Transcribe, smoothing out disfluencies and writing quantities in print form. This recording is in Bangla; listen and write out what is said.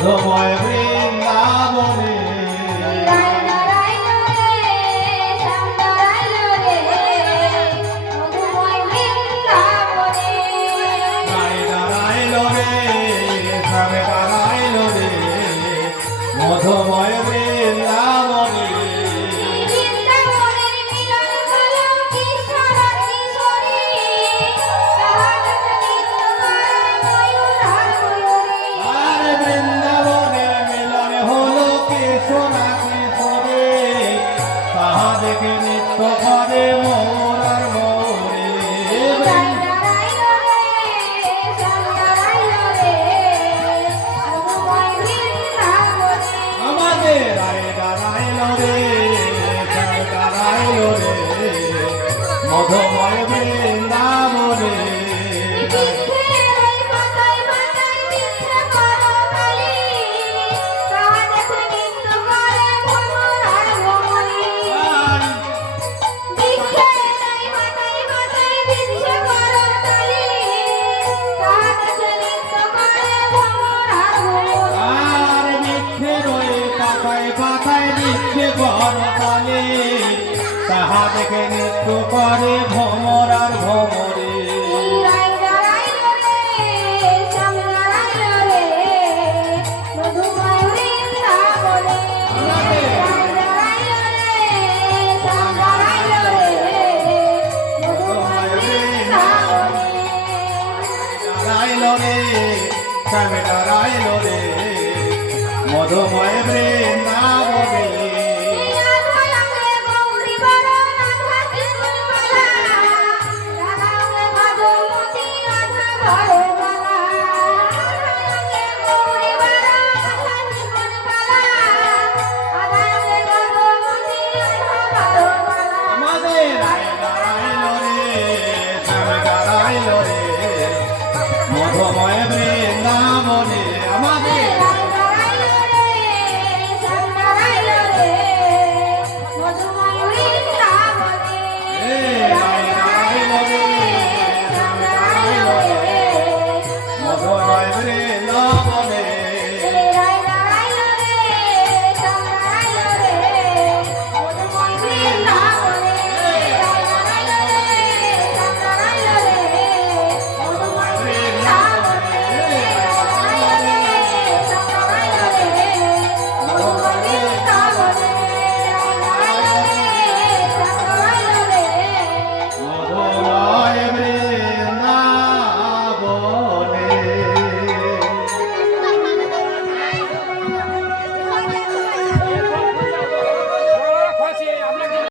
মধুময় বৃন্দাবনে মধুময় বৃন্দাবনে আর বৃন্দাবনের মিলনে হলো কিশোরা কিশোরী তাহা দেখে নৃত্য করে মোর আর মোরে আমাদের রায় দাঁড়াইল রে দাঁড়াইল রে মধুময় বৃন্দাবনে পাতায় দিচ্ছে গরতালে তাহা দেখে নৃত্য করে ভ্রমর আর ভ্রমরে দাঁড়াইল রে মধুময় বৃন্দাবনে আমাদের রায় দাঁড়াইল রে দাঁড়াইল রে মধুময় বৃন্দাবনে আমাদের মধুময় বৃন্দাবনে